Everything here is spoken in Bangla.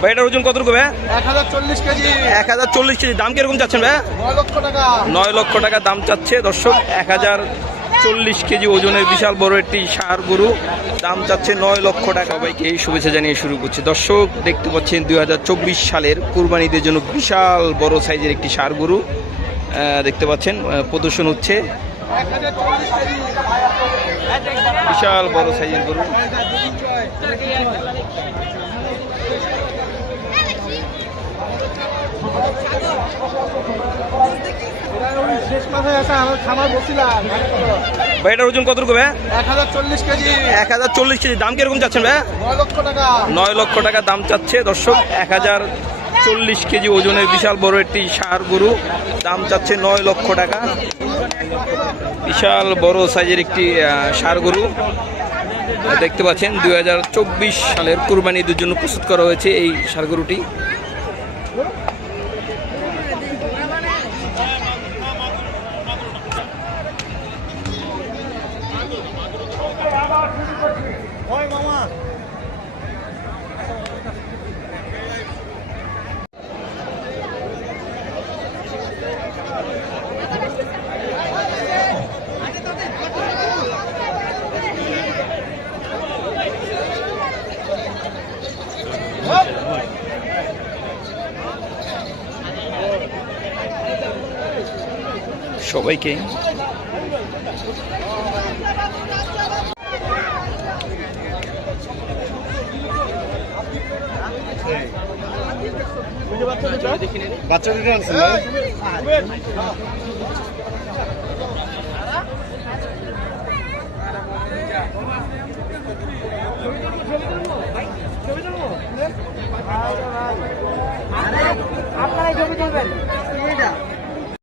ভাই এটার ওজন কত রকম? 1040 কেজি। 1040 কেজি। দাম কিরকম চাচ্ছেন ভাই? 9 লক্ষ টাকা। 9 লক্ষ টাকা দাম চাচ্ছে দর্শক। 1040 কেজি ওজনের বিশাল বড় একটি ষাঁড় গরু, দাম চাচ্ছে 9 লক্ষ টাকা। সবাইকে এই শুভেচ্ছা জানিয়ে শুরু করছি। দর্শক দেখতে পাচ্ছেন 2024 সালের কুরবানিদের জন্য বিশাল বড় সাইজের একটি ষাঁড় গরু দেখতে পাচ্ছেন, প্রদর্শন হচ্ছে। 1040 কেজি। বিশাল বড় সাইজের গরু। শেষ মাথায় আছে আমার খামার বসিলাম। ভাই এটার ওজন কত রকম? 1040 কেজি। 1040 কেজি। দাম কিরকম চাচ্ছেন ভাই? 9 লক্ষ টাকা। 9 লক্ষ টাকা দাম চাচ্ছে দর্শক। 1040 কেজি ওজনের বিশাল বড় একটি ষাঁড় গরু, দাম চাচ্ছে 9 লক্ষ টাকা। বিশাল বড় সাইজের একটি ষাঁড় গরু দেখতে পাচ্ছেন। 2024 সালের কুরবানিদের জন্য প্রস্তুত করা হয়েছে এই ষাঁড় গরুটি। সবাইকে বাচ্চা দুটো আছে।